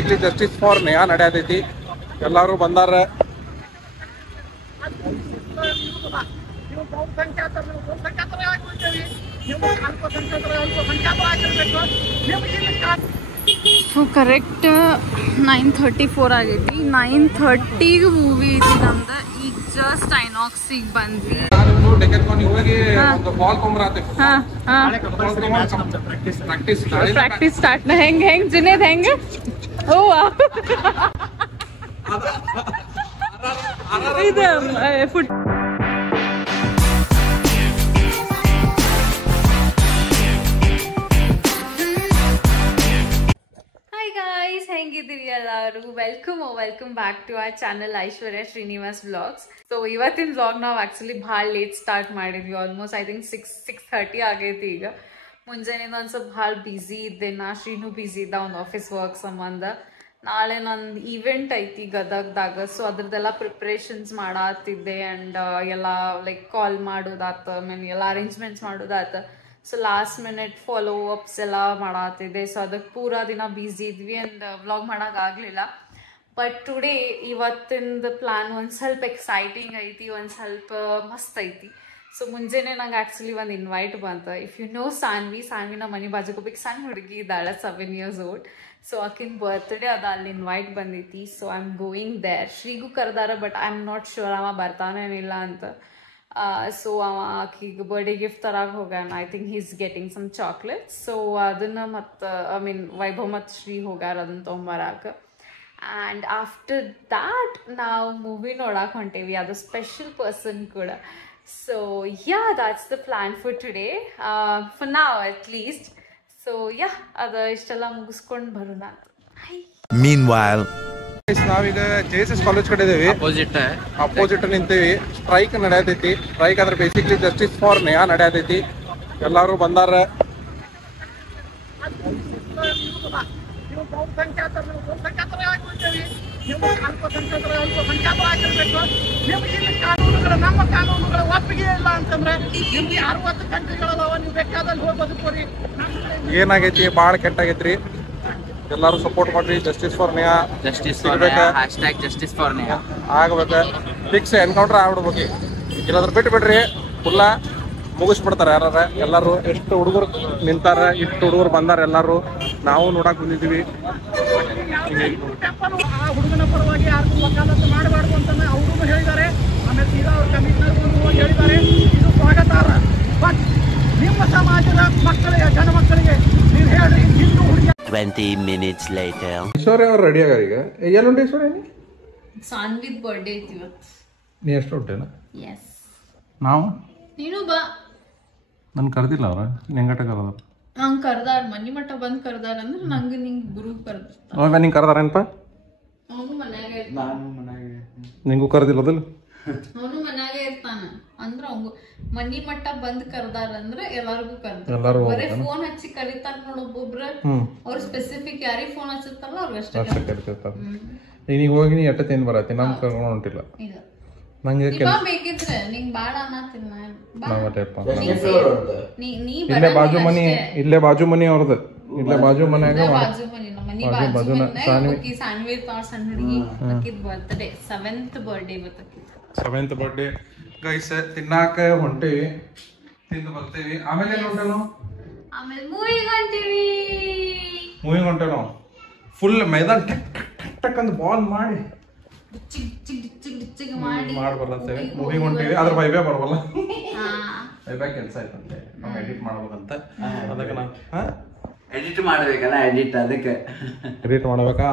Basically justice for Neha ನಡೆಯತೈತಿ. ಎಲ್ಲರೂ ಬಂದಾರ. ಸೊ ಕರೆಕ್ಟ್ 9:34 ಆಗೈತಿ. 9:30 ಮೂವಿ ಐತಿ ನಮ್ದು. ಈಗ ಜಸ್ಟ್ ಐನಾಕ್ಸಿಗೆ ಬಂದ್ವಿ. ಪ್ರಾಕ್ಟೀಸ್ ಸ್ಟಾರ್ಟ್ ಹೆಂಗ್ ಜುನೇದ್ ಹೆಂಗ ಇದು ಫುಡ್. ಹೆಂಗಿದ್ದೀರಿ ಎಲ್ಲರೂ? Welcome back to our channel Aishwarya Srinivas vlogs. So ಇವತ್ತಿನ ವ್ಲಾಗ್ ನಾವು ಆಕ್ಚುಲಿ ಭಾಳ ಲೇಟ್ ಸ್ಟಾರ್ಟ್ ಮಾಡಿದ್ವಿ. ಆಲ್ಮೋಸ್ಟ್ ಐ ಥಿಂಕ್ 6:30 ಆಗೈತಿ. ಈಗ ಮುಂಜಾನೆ ಒಂದು ಸ್ವಲ್ಪ ಭಾಳ ಬ್ಯುಸಿ ಇದ್ದೆ. ಶ್ರೀನು ಬ್ಯುಸಿ ಇದ್ದ ಒಂದು ಆಫೀಸ್ ವರ್ಕ್ ಸಂಬಂಧ. ನಾಳೆ ನಂದು ಈವೆಂಟ್ ಐತಿ ಗದಗ್ದಾಗ. ಸೊ ಅದ್ರದ್ದೆಲ್ಲ ಪ್ರಿಪ್ರೇಷನ್ಸ್ ಮಾಡತ್ತಿದ್ದೆ. ಆ್ಯಂಡ್ ಎಲ್ಲ ಲೈಕ್ ಕಾಲ್ ಮಾಡೋದಾತ, ಎಲ್ಲ ಅರೇಂಜ್ಮೆಂಟ್ಸ್ ಮಾಡೋದಾತ. So last minute follow ups ಎಲ್ಲ ಮಾಡತ್ತಿದ್ದೆ. ಸೊ ಅದಕ್ಕೆ ಪೂರಾ ದಿನ ಬ್ಯುಸಿ ಇದ್ವಿ ಆ್ಯಂಡ್ ವ್ಲಾಗ್ ಮಾಡೋಕ್ಕಾಗಲಿಲ್ಲ. ಬಟ್ ಟುಡೇ ಇವತ್ತಿಂದ ಪ್ಲ್ಯಾನ್ ಒಂದು ಸ್ವಲ್ಪ ಎಕ್ಸೈಟಿಂಗ್ ಐತಿ, ಒಂದು ಸ್ವಲ್ಪ ಮಸ್ತ್ ಐತಿ. ಸೊ ಮುಂಜಾನೆ ನಂಗೆ ಆ್ಯಕ್ಚುಲಿ ಒಂದು ಇನ್ವೈಟ್ ಬಂತು. ಇಫ್ ಯು ನೋ ಸಾನ್ವಿನ ಮನೆ ಬಾಜುಕೋಬೇಕು ಸಣ್ಣ ಹುಡುಗಿ ಇದ್ದಾಳೆ, 7 years old. ಸೊ ಆಕಿನ ಬರ್ತ್ಡೇ ಅದ, ಅಲ್ಲಿ ಇನ್ವೈಟ್ ಬಂದೈತಿ. So I am going there. ಶ್ರೀಗೂ ಕರೆದಾರ, but I am not sure ಅವ ಬರ್ತಾನೇನಿಲ್ಲ ಅಂತ. ಸೊ ಆಕಿಗೆ ಬರ್ಡೇ ಗಿಫ್ಟ್ ತರಾಗ ಹೋಗ್ಯಾನ. I think he's getting some chocolates. So ಅದನ್ನು ಮತ್ತು ವೈಭವ್ ಮತ್ತು ಶ್ರೀ ಹೋಗ್ಯಾರ ಅದನ್ನ ತೊಗೊಂಬರಾಕ. ಆ್ಯಂಡ್ ಆಫ್ಟರ್ ದ್ಯಾಟ್ ನಾವು ಮೂವಿ ನೋಡಕ್ಕೆ ಹೊಂಟೇವಿ. ಅದು ಸ್ಪೆಷಲ್ ಪರ್ಸನ್ ಕೂಡ. So that's the plan for today, for now at least. So ಅದು ಇಷ್ಟೆಲ್ಲ ಮುಗಿಸ್ಕೊಂಡು ಬರೋಣ ಅಂತ. Meanwhile, ನಾವೀಗ JSS ಕಾಲೇಜ್ ಕಡೆ ಇದೇವಿ. ಅಪೋಸಿಟ್ ನಿಂತೀವಿ. ಸ್ಟ್ರೈಕ್ ನಡೆಯತೈತಿ. ಸ್ಟ್ರೈಕ್ ಅಂದ್ರೆ ಬೇಸಿಕ್ಲಿ ಜಸ್ಟಿಸ್ ಫಾರ್ ನೇಹಾ ನಡೆಯತೈತಿ. ಎಲ್ಲರೂ ಬಂದಾರ. ನಮ್ಮ ಕಾನೂನುಗಳ ಒಪ್ಪಿಗೆ ಇಲ್ಲ ಅಂತಂದ್ರೆ ನಿಮ್ಗೆ 60 ಕಂಟ್ರಿಗಳದಾವ, ನೀವು ಬೇಕಾದಲ್ಲಿ ಹೋಗಿ ಬದುಕೋರಿ. ಏನಾಗೈತಿ, ಭಾಳ ಕೆಟ್ಟಾಗೈತ್ರಿ. ಎಲ್ಲರೂ ಸಪೋರ್ಟ್ ಮಾಡ್ರಿ. ಜಸ್ಟಿಸ್ ಫಾರ್ ನೇಹಾ ಆಗ್ಬೇಕ. ಫಿಕ್ಸ್ ಎನ್ಕೌಂಟರ್ ಆಗ್ಬಿಡ್ಬೇಕು. ಇಲ್ಲಾಂದ್ರೆ ಬಿಟ್ಬಿಡ್ರಿ, ಫುಲ್ಲ ಮುಗಿಸ್ಬಿಡ್ತಾರೆ ಯಾರ. ಎಲ್ಲರೂ ಎಷ್ಟು ಹುಡುಗರು ನಿಂತಾರ, ಇಷ್ಟು ಹುಡುಗರು ಬಂದಾರ. ಎಲ್ಲರೂ ನಾವು ನೋಡಕ್ ಬಂದಿದ್ದೀವಿ. ಆ ಹುಡುಗನ ಪರವಾಗಿ ಯಾರಿಗೂ ವಕಾಲತ್ತು ಮಾಡಬಾರ್ದು ಅಂತ ಅವರು ಹೇಳಿದ್ದಾರೆ. ಆಮೇಲೆ ಸೀದಾ ಅವ್ರ ಕಮಿಷನರ್ ಹೇಳಿದ್ದಾರೆ. ಇದು ಸ್ವಾಗತಾರ್ಹ. ಬಟ್ ನಿಮ್ಮ ಸಮಾಜದ ಮಕ್ಕಳಿಗೆ, ಗಂಡು ಮಕ್ಕಳಿಗೆ ನೀವು ಹೇಳ್ರಿ, ಹಿಂದೂ ಹುಡುಗಿ. 20 minutes later. ಐಶ್ವರ್ಯ ಅವ್ರು ರೆಡಿ ಆಗಾರ ಈಗ. ಎಲ್ಲುಂಟು ಐಶ್ವರ್ಯ? ಸಾನ್ವಿದ್ ಬರ್ಡೇ ಐತಿ ಇವತ್ತು. ನೀ ಎಷ್ಟು ಹೊಟ್ಟೆನ? ಎಸ್. ನಾವು ನೀನು ಬಾ. ನನ್ ಕರ್ದಿಲ್ಲ ಅವ್ರ. ಹೆಂಗಟ ಕರ್ದಾರ? ನಂಗೆ ಕರ್ದಾರ, ಮನಿ ಮಟ್ಟ ಬಂದು ಕರ್ದಾರ ಅಂದ್ರೆ ನಂಗೆ ನಿಂಗೆ ಗ್ರೂಪ್ ಕರ್ದಿರ್ತಾರ. ನಿಂಗೆ ಕರ್ದಾರೇನಪ್ಪ? ಅವನು ಮನ್ಯಾಗ ನಿಂಗೂ ಕರ್ದಿಲ್ಲದಲ್ಲ? ಅವನು ಮನ್ಯಾಗ ಇರ್ತಾನ ಅಂದ್ರ ಅವಂಗು ಮನಿ ಮಟ್ಟ ಬಂದ್ ಕರ್ದಾರ ಅಂದ್ರೆ ಎಲ್ಲಾರ್ಗು ಕರ್ದಾರ. ಬರೀ ಫೋನ್ ಹಚ್ಚಿ ಕರಿತಾರ ನೋಡ್ ಒಬ್ಬೊಬ್ರ. ಅವ್ರ ಸ್ಪೆಸಿಫಿಕ್ ಯಾರಿಗ್ ಫೋನ್ ಹಚ್ಚಿರ್ತಾರಲ್ಲ ಅವ್ರಿಗೆ ಅಷ್ಟೇ ಕರಿತಾರ. ಈಗ ಹೋಗಿ ನೀ ಎಟ್ಟ ತಿಂದ್ ಬರತ್ತಿ, ನಮ್ ಕರ್ಕೊಂಡು ಹೊಂಟಿಲ್ಲ. ನಂಗೆ ಬೇಕಿದ್ರೆ ನಿಂಗ್ ಬಾಳ ಅನ್ನತ್ತಿಲ್ಲ. ಇಲ್ಲೇ ಬಾಜು ಮನಿ ಅವ್ರದ್ದು. ಇಲ್ಲೇ ಬಾಜು ಮನ್ಯಾಗ ಬಾಜು ಮನಿ ಸಾನ್ವಿ ಸಣ್ಣ ಹುಡುಗಿ ಬರ್ತ್ಡೇ 7th ಬರ್ಡೇ ಇವತ್ತು. 7th birthday guys. ತಿನ್ನಾಕ ಹೊಂಟೇವಿ, ತಿಂದು ಬರ್ತೇವಿ. ಆಮೇಲೆ ಏನ್ ಹೊಂಟೇವ್ ನಾವು? ಆಮೇಲೆ ಮೂವಿಗೆ ಹೊಂಟೇವಿ. ಮೂವಿಗೆ ಹೊಂಟೇವ್ ನಾವು. ಫುಲ್ ಮೈದಾನ್ ಟಕ್ ಟಕ್ ಅಂತ ಬಾಲ್ ಮಾಡಿ ಮಾಡ್ಬರ್ತೇವೆ. ಮೂವಿಗೆ ಹೊಂಟೇವಿ. ಅದ್ರ ವೈಬೇ ಬರ್ಬಲ್ಲ. ವೈಬೇ ಕೆಲಸ ಆಯ್ತಂತೆ, ನಾವು ಎಡಿಟ್ ಮಾಡ್ಬೇಕಂತ. ಅದಕ್ಕೆ ನಾವು ಎಡಿಟ್ ಮಾಡ್ಬೇಕಲ್ಲ, ಅದಕ್ಕೆ ಎಡಿಟ್ ಮಾಡ್ಬೇಕಾ.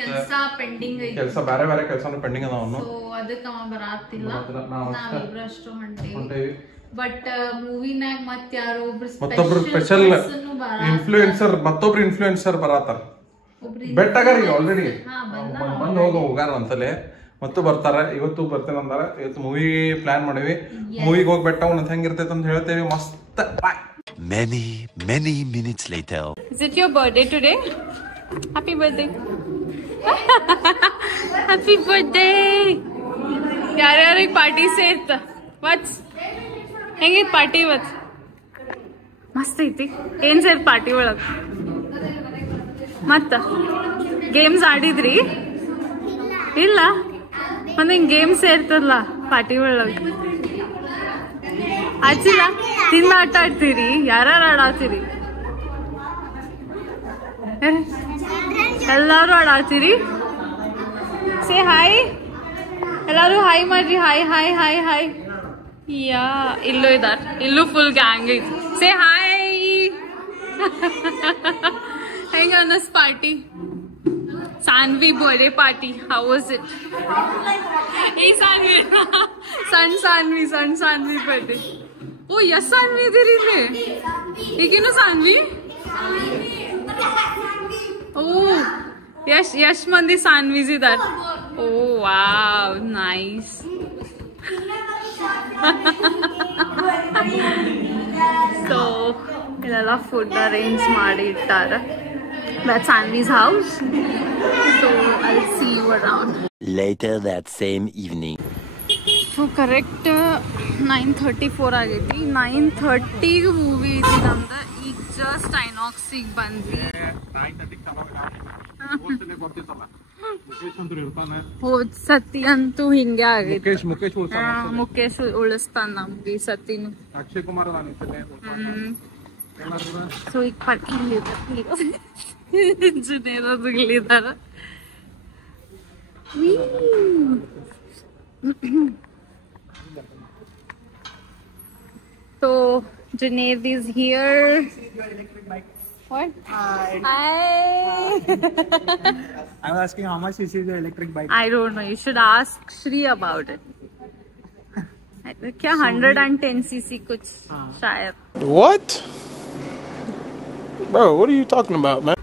ಕೆಲಸ ಪೆಂಡಿಂಗ್ ಐತಿ. ಕೆಲಸ ಬೇರೆ ಬೇರೆ ಕೆಲಸನೂ ಪೆಂಡಿಂಗ್ ಅದಾವ. ಸೊ ಅದಕ್ಕೆ ಅವ ಬರಾತಿಲ್ಲ. ನಾವಿಬ್ರು ಅಷ್ಟು ಹೊಂಟೇವಿ. ಬಟ್ ಮೂವಿನಾಗ ಮತ್ತೆ ಯಾರೋ ಮತ್ತೊಬ್ರು ಸ್ಪೆಷಲ್ ಇನ್ಫ್ಲೂಯೆನ್ಸರ್, ಮತ್ತೊಬ್ರು ಇನ್ಫ್ಲೂಯೆನ್ಸರ್ ಬರತ್ತಾರ. ಬೆಟ್ಟಾಗಾರ ಈಗ ಆಲ್ರೆಡಿ ಬಂದು ಹೋಗಾರ ಅಂತಲೇ. ಮತ್ತು ಬರ್ತಾರ. ಇವತ್ತು ಬರ್ತೇನೆ ಅಂದಾರ. ಇವತ್ತು ಮೂವಿ ಪ್ಲಾನ್ ಮಾಡೀವಿ. ಮೂವಿಗೆ ಹೋಗಿ ಬೆಟ್ಟ ಉಣ್ಣತ್ ಹೆಂಗಿರ್ತೈತೆ ಅಂತ ಹೇಳ್ತೇವಿ. ಮಸ್ತ್. Many minutes later. Is it your birthday today? Happy birthday. Happy birthday. ಯಾರ್ಯಾರಿಗೆ ಪಾರ್ಟಿ ಸೇರ್ತ? ವಟ್ಸ್ ಹೆಂಗೈತಿ ಪಾರ್ಟಿ ಇವತ್ತು? ಮಸ್ತ್ ಐತಿ. ಏನ್ ಸೇರ್ ಪಾರ್ಟಿ ಒಳಗ? ಮತ್ತ ಗೇಮ್ಸ್ ಆಡಿದ್ರಿ? ಇಲ್ಲ ಒಂದ್ ಹಿಂಗ್ ಗೇಮ್ಸ್ ಇರ್ತದಲ್ಲ ಪಾರ್ಟಿ ಒಳಗೆ, ಆಚಿಲ್ಲ ತಿಂದ ಆಟ ಆಡ್ತೀರಿ? ಯಾರ್ಯಾರು ಆಡಾತೀರಿ? ಎಲ್ಲಾರು ಆಡಾತೀರಿ? ಸೇ ಹಾಯ್, ಎಲ್ಲಾರು ಹಾಯ್ ಮಾಡ್ರಿ. Hi hi hi hi. Yeah ಇಲ್ಲೂ ಇದಾರ, ಇಲ್ಲೂ ಫುಲ್ ಗ್ಯಾಂಗ್ ಐತಿ. Say hi. ಹೆಂಗ ಅನ್ನಿಸ್ party? Saanvi birthday party, how was it? ಈ ಸಾನ್ವಿ ಸಣ್ಣ Saanvi birthday. Oh yes Saanvi ಇದೀರಿ ಇಲ್ಲಿ? ಈಗೇನು ಸಾನ್ವಿ? ಓ ಎಷ್ಟ್ ಮಂದಿ ಸಾನ್ವೀಸ್ ಇದಾರ? Oh wow, nice. ಸೊ ಇಲ್ಲೆಲ್ಲ ಫುಡ್ ಅರೇಂಜ್ ಮಾಡಿ ಇಟ್ಟಾರ. That's Sanvi's house. So I'll see you around. Later that same evening. So correct 9:34 ಆಗೈತಿ. 9:30 ಮೂವಿ ಐತಿ ನಮ್ದು. ಈಗ ಜಸ್ಟ್ ಐನಾಕ್ಸಿಗೆ ಬಂದ್ವಿ. ಹೋದ್ ಸತಿ ಅಂತೂ ಹಿಂಗೆ ಆಗೈತಿ. ಮುಖೇಶ್ ಉಳಿಸ್ತಾನ ನಮ್ಗೆ ಈ ಸತಿನು. ಅಕ್ಷಯ್ ಕುಮಾರ್ ಸೊ ಈಗ parking ಜುನೇರದಾರ. So Junaid is here. What? Hi. I was asking how much is the electric bike? I don't know. You should ask Shri about it. क्या 110cc कुछ शायद. What? Bro, what are you talking about, man?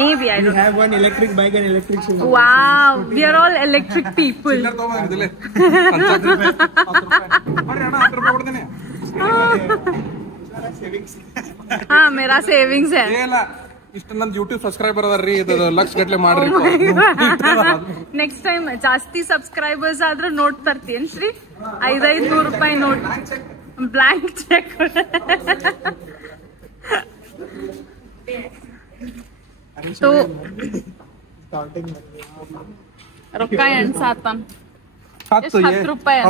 Maybe I don't know. Have one electric bike and electric scooter. Wow, we are all electric people. हाँ मेरा savings है. ಇಷ್ಟು ನಂದು YouTube subscriber ಅದಾರ್ರಿ, ಇದು ಲಕ್ಷ ಗಟ್ಲೆ ಮಾಡ್ರಿ. ನೆಕ್ಸ್ಟ್ ಟೈಮ್ ಜಾಸ್ತಿ ಸಬ್ಸ್ಕ್ರೈಬರ್ಸ್ ಆದ್ರೆ ನೋಟ್ ತರ್ತೀನಿ ಶ್ರೀ. 500 ರೂಪಾಯಿ ನೋಟ್, ಬ್ಲಾಂಕ್ ಚೆಕ್. ಸೊ ರೊಕ್ಕ ಎಣ್ಸಾತಾನ. 10 ರೂಪಾಯಿ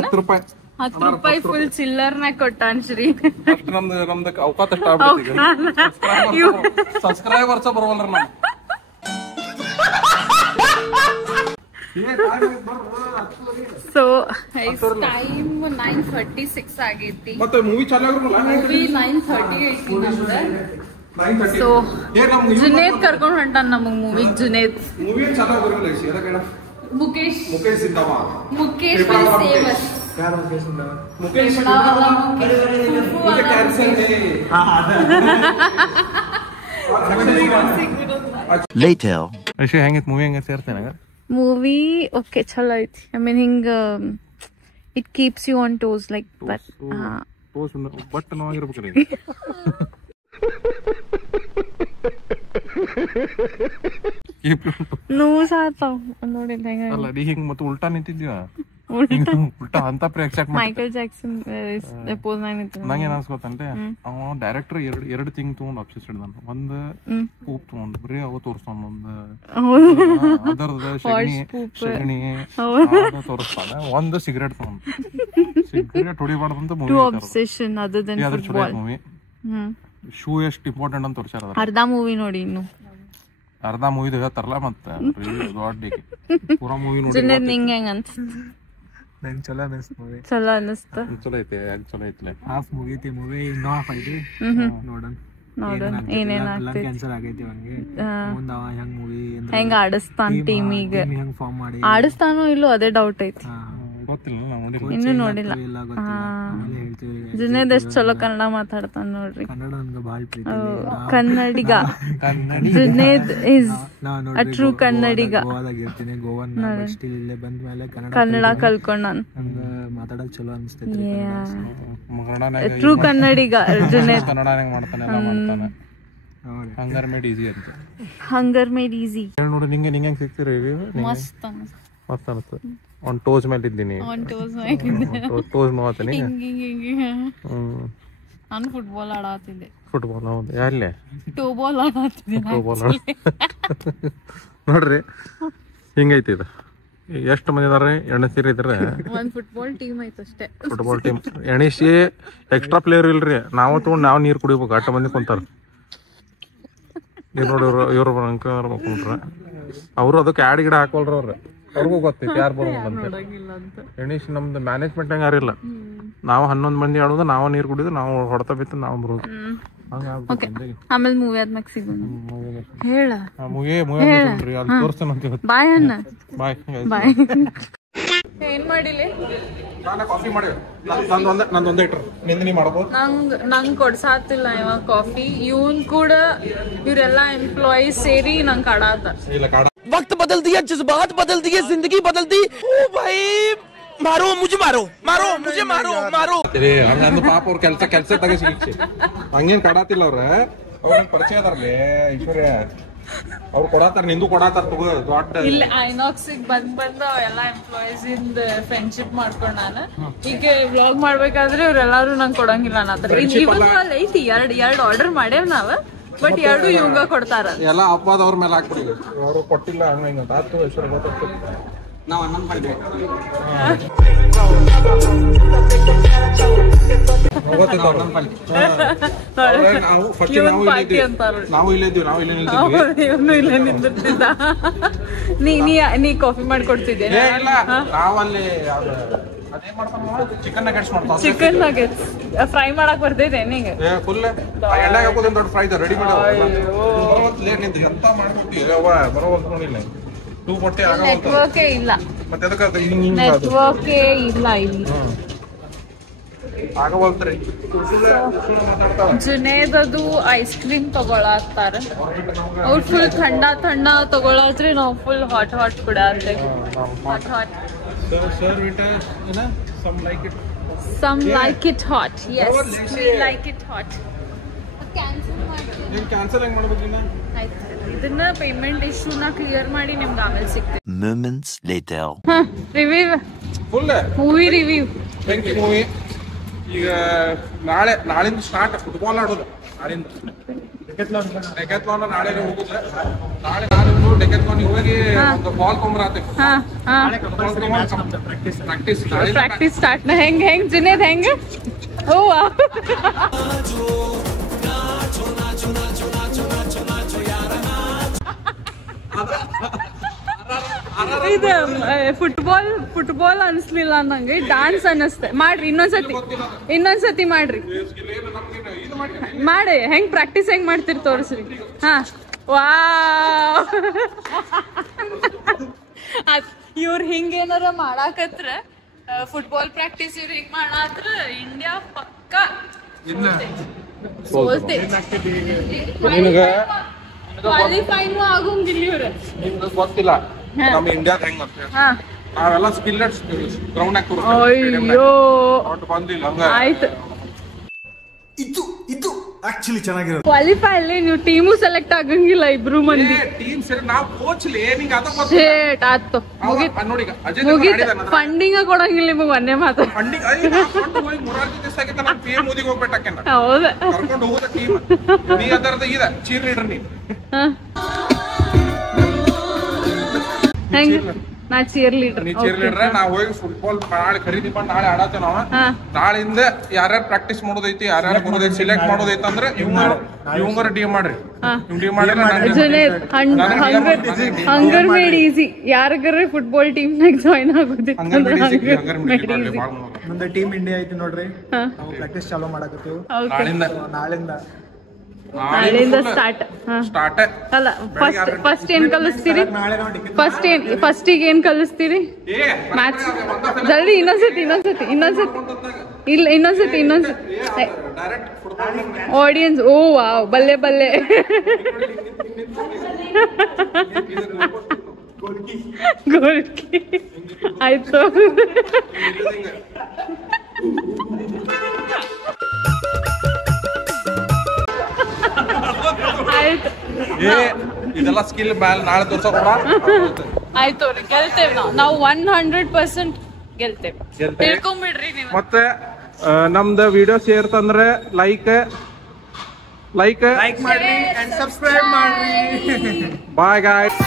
10 ರೂಪಾಯಿ ಫುಲ್ ಚಿಲ್ಲರ್ನಾಗ ಕೊಟ್ಟಾನ ಶ್ರೀ. ನಮ್ದು ಅವಕಾಶ ಸಬ್ಸ್ಕ್ರೈಬರ್ಸ್ ಬರವಲ್ರ ನಾವು. ಸೊ ಟೈಮ್ 9:36 ಆಗೈತಿ. ಮತ್ತೆ ಮೂವಿ ಚಾಲು ಮೂವಿ 9:30 ಐತಿ ನಮ್ದು. ಸೊ ಜುನೇದ್ ಕರ್ಕೊಂಡ್ ಹೊಂಟಾನ ನಮಗ್ ಮೂವಿಗ್. ಜುನೇದ್ ಮೂವಿ ಚಾಲು ಆಗಿರಲ್ಲ. ಮುಖೇಶ್ ಜಿಂದಾಬಾದ್. Mukesh will save us. Mukesh Later. Aishu ಹೆಂಗಿತ್ತು ಮೂವಿ? ಹೆಂಗ ಸೇರ್ತೇನೆ ಮೂವಿ? ಓಕೆ ಚಲೋ ಐತಿ. ಐ ಮೀನ್ ಹಿಂಗ it keeps you on toes like that. But ನೋವಾಗಿರ್ಬೇಕ್ರಿ. ನೋವು ಸಾತಾವ್ ನೋಡಿಲ್ಲ ಹೆಂಗ. ಅಲ್ಲ ನೀ ಹಿಂಗ್ ಮತ್ತೆ ಉಲ್ಟಾ ನಿಂತಿದ್ಯ. ಉಲ್ಟಾ ಅಂತ ಎಕ್ಸಾಕ್ಟ್ ಮೈಕಲ್ ಜಾಕ್ಸನ್ ಪೋಸ್ ನಂಗೆ ಏನ್ ಅನ್ಸ್ಕೊತಂದ್ರೆ, ಅವ ಡೈರೆಕ್ಟರ್ ಎರಡು ತಿಂಗ್ ತಗೊಂಡ್ ಅಪ್ಸಿಸ್ ಹಿಡ್ದಾನ. ಒಂದ್ ಪೂಪ್ ತಗೊಂಡ್ ಬರೀ ಅವ ತೋರ್ಸ್ತಾನ. ಅದರದ ಸಗಣಿ ತೋರಿಸ್ತಾನ. ಒಂದು ಸಿಗರೇಟ್ ತಗೊಂಡ್ ಸಿಗರೇಟ್ ಹೊಡಿಬಾರ್ದಂತ ಮೂವಿ. ಶೂ ಎಷ್ಟು ಇಂಪಾರ್ಟೆಂಟ್ ಅಂತ ತೋರ್ಸ್ಯಾರ. ಅರ್ಧ ಮೂವಿ ನೋಡಿ, ಇನ್ನು ಅರ್ಧ ಮೂವಿ ಹೇಳ್ತಾರಲ್ಲ. ಮತ್ತೆ ಪೂರಾ ಮೂವಿ ನೋಡಿ ನಿಂಗೆ ಹೆಂಗ ಅನ್ಸ್ತ? ಚಲೋ ಅನಿಸ್ತು ಮೂವಿ. ಚಲೋ ಅನಿಸ್ತ. ಚಲೋ ಐತೆ. ಚಲೋ ಐತ್ಲೆ. ಹಾಫ್ ಮುಗೀತಿ ಮೂವಿ, ಇನ್ನೂ ಹಾಫ್ ಐತಿ. ನೋಡೋಣ ಏನೇನ್ ಆಗ್ತೈತಿ. ಕ್ಯಾನ್ಸರ್ ಆಗೈತಿ ಅವನಿಗೆ. ಮುಂದ ಅವ ಹೆಂಗ್ ಮೂವಿ ಹೆಂಗ್ ಆಡಿಸ್ತಾನ ಟೀಮಿಗೆ, ಹೆಂಗ್ ಫಾರ್ಮ್ ಮಾಡಿ ಆಡಿಸ್ತಾನೋ ಇಲ್ಲೋ ಅದೇ ಡೌಟ್ ಐತಿ. ಗೊತ್ತಿಲ್ಲ, ಇನ್ನೂ ನೋಡಿಲ್ಲ. ಜುನೇದ್ ಎಷ್ಟ್ ಚಲೋ ಕನ್ನಡ ಮಾತಾಡ್ತಾನ ನೋಡ್ರಿ. ಕನ್ನಡ ನನ್ಗೆ ಭಾಳ ಪ್ರೀತಿ. ಕನ್ನಡಿಗ. ಜುನೇದ್ ಇಸ್ ಅ ಟ್ರೂ ಕನ್ನಡಿಗ. ಗೋವಾದಾಗ ಇರ್ತೀನಿ. ಗೋವನ್ ಇಲ್ಲೇ ಬಂದ ಮೇಲೆ ಕನ್ನಡ ಕಲ್ಕೊಂಡ್ ನಾನು ಮಾತಾಡಕ್ ಚಲೋ ಅನಿಸ್ತೈತಿ. ಟ್ರೂ ಕನ್ನಡಿಗ ಜುನೇದ್. ಕನ್ನಡ ಹೆಂಗ್ ಮಾಡ್ತಾನೆ ಎಲ್ಲ ಮಾಡ್ತಾನೆ. ಹಂಗರ್ ಮೇಡ್ ಈಸಿ ಅಂತ. ಹಂಗರ್ ಮೇಡ್ ಈಸಿ. ನೋಡಿ ನಿಂಗೆ ಹೆಂಗ್ ಸಿಗ್ತೀರಿ? ಮಸ್ತ್ ಮಸ್ತ್ ಅನಿಸ್ತು. ಒಂದ್ ಟೋಸ್ ಮೇಲೆ ಇದ್ದೀನಿ. ಟೋಸ್ ನೋಡ್ತೀನಿ. ನಾನು ಫುಟ್ಬಾಲ್ ಆಡಾತಿದ್ದೆ. ಫುಟ್ಬಾಲ್? ಹೌದು. ಯಾರಲ್ಲೇ? ಟೋಬಾಲ್ ಆಡಾತಿದ್ದೆ. ನೋಡ್ರಿ ಹಿಂಗೈತಿ ಇದು. ಎಷ್ಟು ಮಂದಿ ಇದಾರೆ ಎಣ್ಣೆ ಸೀರೆ ಇದ್ರೆ ಒಂದ್ ಫುಟ್ಬಾಲ್ ಟೀಮ್ ಐತೆ ಅಷ್ಟೇ. ಫುಟ್ಬಾಲ್ ಟೀಮ್ ಎಣಿಸಿ ಎಕ್ಸ್ಟ್ರಾ ಪ್ಲೇಯರ್ ಇಲ್ರಿ. ನಾವು ತಗೊಂಡ್ ನಾವು ನೀರ್ ಕುಡಿಬೇಕು. ಅಷ್ಟ ಮಂದಿ ಕುಂತಾರ. ಇವ್ರು ನೋಡಿ ಇವ್ರು ಅಂಕರ್ ಮಕ್ಕೊಂಡ್ರ ಅವ್ರು ಅದಕ್ಕೆ ಆಡ್ ಗಿಡ ಹಾಕೊಳ್ರ ಅವ್ರ. ಅವ್ರಿಗೂ ಗೊತ್ತೈತಿ ಯಾರು ಬರೋದಿಲ್ಲ ಅಂತ. ಎಣಿಸಿ ನಮ್ದು ಮ್ಯಾನೇಜ್ಮೆಂಟ್ ಹಂಗ ಯಾರಿಲ್ಲ. ನಾವು 11 ಮಂದಿ ಆಡೋದು, ನಾವು ನೀರ್ ಕುಡಿದು, ನಾವು ಹೊಡೆತ ಬಿತ್ತು, ನಾವು ಬರೋದು. ಆಮೇಲೆ ಮೂವಿ ಆದ್ಮ್ಯಾಗ ಸಿಗೋಣ. ಹೇಳ ಮೂವಿ ಅಲ್ಲಿ ತೋರಿಸ್ತೇನೆ. ಬಾಯ್ ಅಣ್ಣ. ಬಾಯ್ ಬಾಯ್. ಏನ್ ಮಾಡಿಲಿ? ಕಾಫಿ ಮಾಡಿ ನಂದೊಂದೇ ಇಟ್ರು ನಿಂದ ನೀ ಮಾಡ್ಬೋದು. ನಂಗ್ ಕೊಡ್ಸಾತಿಲ್ಲ ಇವಾಗ ಕಾಫಿ. ಇವನ್ ಕೂಡ ಇವ್ರೆಲ್ಲ ಎಂಪ್ಲಾಯೀಸ್ ಸೇರಿ ನಂಗೆ ಕಾಡಾತ. ಇಲ್ಲ ಕಾಡ वक्त बदल दिया, जज्बात बदल दिए, जिंदगी बदल दी। ओ भाई मारो मुझे, मारो मारो मुझे, मारो मारो. ಹಂಗಂದು ಪಾಪ ಅವ್ರ ಕೆಲ್ಸ ತಗ ಶಿಕ್ಷೆ ಹಂಗೇನ್ ಕಾಡಾತಿಲ್ಲ ಅವ್ರ. ಅವ್ರ ಪರಿಚಯ ಅದಾರ್ಲಿ ಐಶ್ವರ್ಯ. ಅವ್ರು ಕೊಡಾತಾರ, ನಿಂದು ಕೊಡಾತಾರ ತಗೋ ದೊಡ್ಡ. ಇಲ್ಲಿ ಐನಾಕ್ಸ್ ಬಂದ ಎಲ್ಲ ಎಂಪ್ಲಾಯೀಸ್ ಇಂದ ಫ್ರೆಂಡ್ಶಿಪ್ ಮಾಡ್ಕೊಂಡ್ ನಾನು ಈಗ ವ್ಲಾಗ್ ಮಾಡ್ಬೇಕಾದ್ರೆ ಇವ್ರೆಲ್ಲಾರು ನಂಗೆ ಕೊಡಂಗಿಲ್ಲ ಅನ್ನತ್ತಾರ. ಇವಾಗ ಐತಿ ಎರಡ್ ಆರ್ಡರ್ ಮಾಡೇವ್ ನಾವ, ಬಟ್ ಎರಡು ಇವಂಗ ಕೊಡ್ತಾರ. ಎಲ್ಲ ಹಬ್ಬದ ಅವ್ರ ಮೇಲೆ ಹಾಕ್ಬಿಡಿ. ಅವ್ರು ಕೊಟ್ಟಿಲ್ಲ ಹಂಗ ಹಿಂಗ ಆತು. ಐಶ್ವರ್ಯ ಗೊತ್ತಾಗ್ತದೆ. ನಾವ್ ಅನ್ನೊಂದ್ ಮಾಡಿದ್ವಿ ನಾವು ಇಲ್ಲೇ ನಿಂತಿರ್ತಿದ್ದ. ನೀ ಕಾಫಿ ಮಾಡ್ಕೊಡ್ತಿದ್ದೆ. ಇಲ್ಲ ನಾವಲ್ಲಿ ಚಿಕನ್ ನಗೆಟ್ಸ್ ಮಾಡ್ತಾವ. ಚಿಕನ್ ನಗೆಟ್ಸ್ ಫ್ರೈ ಮಾಡಕ್ ಬರ್ತೈತೆ ನಿಂಗೆ? ಫುಲ್ ಎಣ್ಣೆಗೆ ಹಾಕೋದ್ ದೊಡ್ಡ ಫ್ರೈ ರೆಡಿ ಮಾಡಿ ನಿಂತು ಎಂತ ಮಾಡ್ಕೊಡ್ತೀವಿ. ಬರೋವಂತ ನೋಡಿಲ್ಲ. 2 ಮೊಟ್ಟೆ ನೆಟ್ವರ್ಕೇ ಇಲ್ಲ. ಮತ್ತೆ ಅದಕ್ಕೆ ನೆಟ್ವರ್ಕೇ ಇಲ್ಲ ಇಲ್ಲಿ. ಆಗವಲ್ತ್ರಿ. ಜುನೇದದು ಐಸ್ ಕ್ರೀಮ್ ತಗೊಳತ್ತಾರ. ಅವ್ರು ಫುಲ್ ಥಂಡ ತಗೊಳತ್ರಿ, ನಾವು ಫುಲ್ ಹಾಟ್ ಕುಡಿಯತ್ತೇವೆ. Hot some like it hot. Yes, we like it hot. Cancel ಹೆಂಗ್ ಮಾಡ್ಬೇಕಿನ್ನ? ಆಯ್ತು, ಇದನ್ನ ಪೇಮೆಂಟ್ ಇಶ್ಯೂನ ಕ್ಲಿಯರ್ ಮಾಡಿ ನಿಮ್ಗೆ ಆಮೇಲೆ ಸಿಗ್ತೇವೆ. Moments later. Review full movie review. ಬೆಂಕಿ ಮೂವಿ. ಈಗ ನಾಳಿಂದ ಸ್ಟಾರ್ಟ್ ಫುಟ್ಬಾಲ್ ಆಡೋದು. ನಾಳಿಂದ ಡೆಕೆತ್ಲಾನ್ ನಾಳೆ ಹೋಗುದು. ನಾಳೆ ನಾನು ಡೆಕೆತ್ಲಾನಿಗೆ ಹೋಗಿ ಒಂದು ಬಾಲ್ ಕೊಂಬರಾತೇವೆ. ಪ್ರಾಕ್ಟೀಸ್ ಸ್ಟಾರ್ಟ್ ನ ಹೆಂಗ್ ಜುನೇದ್ ಹೆಂಗ್? ಓ ಇದು ಫುಟ್ಬಾಲ್ ಅನ್ಸ್ಲಿಲ್ಲ ನಂಗೆ, ಡಾನ್ಸ್ ಅನ್ನಿಸ್ತೆ. ಮಾಡ್ರಿ ಇನ್ನೊಂದ್ಸತಿ ಮಾಡ್ರಿ. ಮಾಡಿ ಹೆಂಗ್ ಪ್ರಾಕ್ಟೀಸ್ ಹೆಂಗ್ ಮಾಡ್ತೀರಿ ತೋರಿಸ್ರಿ. ಹಾ ವಾ ಇವ್ರು ಹಿಂಗೇನಾರ ಮಾಡಾಕತ್ರ ಫುಟ್ಬಾಲ್ ಪ್ರಾಕ್ಟೀಸ್ ಇವ್ರು ಹಿಂಗ್ ಮಾಡಾತ್ರ ಇಂಡಿಯಾ ಪಕ್ಕ ಸೋಲ್ತೆ. ಕ್ವಾಲಿಫೈನು ಆಗೋಂಗಿಲ್ಲ ಇವ್ರು. ನಿಮ್ಗೆ ಗೊತ್ತಿಲ್ಲ ನಮ್ಮ ಇಂಡಿಯಾದ ಹೆಂಗ್ ನಾವೆಲ್ಲ ಸ್ಕಿಲ್ಲೆಟ್ಸ್ ಗ್ರೌಂಡ್ ಅಯ್ಯೋ ಬಂದಿಲ್ಲ. ಆಯ್ತು, ಇದು ಆಕ್ಚುಲಿ ಚೆನ್ನಾಗಿರೋದು. ಕ್ವಾಲಿಫೈ ಅಲ್ಲಿ ನೀವು ಟೀಮು ಸೆಲೆಕ್ಟ್ ಆಗಂಗಿಲ್ಲ. ಇಬ್ರು ಮಂದಿ ಟೀಮ್ ಸೇರಿ ನಾವು ಕೋಚ್ ಆಯ್ತು ಫಂಡಿಂಗ್ ಕೊಡಂಗಿಲ್ಲ ನಿಮಗೆ. ಒಂದೇ ಮಾತು ಹೌದಾ? ಕರ್ಕೊಂಡು ಹೋದ ಟೀಮ್ ನೀ ಅದರದ ಇದೆ ಚೀರ್ ಲೀಡರ್ ನೀ. ಹೆಂಗ ನಾ ಚೀರ್ ಲೀಡರ್. ನೀ ಚೀರ್ ಲೀಡರ್. ನಾವ್ ಹೋಗಿ ಫುಟ್ಬಾಲ್ ನಾಳೆ ಖರೀದಿ ಮಾಡಿ ನಾಳೆ ಆಡತ್ತೇವ್ ನಾವು. ನಾಳಿಂದ ಯಾರ್ಯಾರು ಪ್ರಾಕ್ಟೀಸ್ ಮಾಡೋದೈತಿ, ಯಾರ್ಯಾರು ಬರೋದೈತಿ ಸೆಲೆಕ್ಟ್ ಮಾಡೋದೈತಿ ಅಂದ್ರೆ ಇವಂಗಾರ ಡಿ ಮಾಡ್ರಿ. ಡಿ ಹಂಗರ್ ಮೇಡ್ ಈಸಿ. ಯಾರಿಗಾರ ಫುಟ್ಬಾಲ್ ಟೀಮ್ ನಾಗ ಜಾಯ್ನ್ ಆಗೋದಿತ್ತು. ನಮ್ದು ಟೀಮ್ ಇಂಡಿಯಾ ಐತಿ ನೋಡ್ರಿ. ನಾವು ಪ್ರಾಕ್ಟೀಸ್ ಚಾಲೂ ಮಾಡಕತ್ತೀವಿ ನಾಳೆಯಿಂದ ಸ್ಟಾರ್ಟ್. ಅಲ್ಲ ಫಸ್ಟ್ ಏನ್ ಕಲಿಸ್ತೀರಿ? ಫಸ್ಟಿಗೆ ಏನ್ ಕಲಿಸ್ತೀರಿ? ಮ್ಯಾಚ್ ಜಲ್ದಿ ಇನ್ನೊಂದ್ಸತಿ ಇಲ್ಲ ಇನ್ನೊಂದ್ಸತಿ ಆಡಿಯನ್ಸ್. ಓ ವಾವ್, ಬಲ್ಲೆ ಗೋಲ್ಕಿ ಆಯ್ತು. ಇದೆಲ್ಲ ಸ್ಕಿಲ್ ನಾಳೆ ತೋರ್ಸೋಕ ಆಯ್ತು. ಗೆಲ್ತೇವೆ ನಾವು 100% ಗೆಲ್ತೇವೆ. ತಿಳ್ಕೊಂಬಿಡ್ರಿ ನೀವು. ಮತ್ತೆ ನಮ್ದು ವಿಡಿಯೋ ಶೇರ್ ತಂದ್ರೆ ಲೈಕ್ ಮಾಡಿ ಅಂಡ್ ಸಬ್ಸ್ಕ್ರೈಬ್ ಮಾಡ್ರಿ. Bye guys.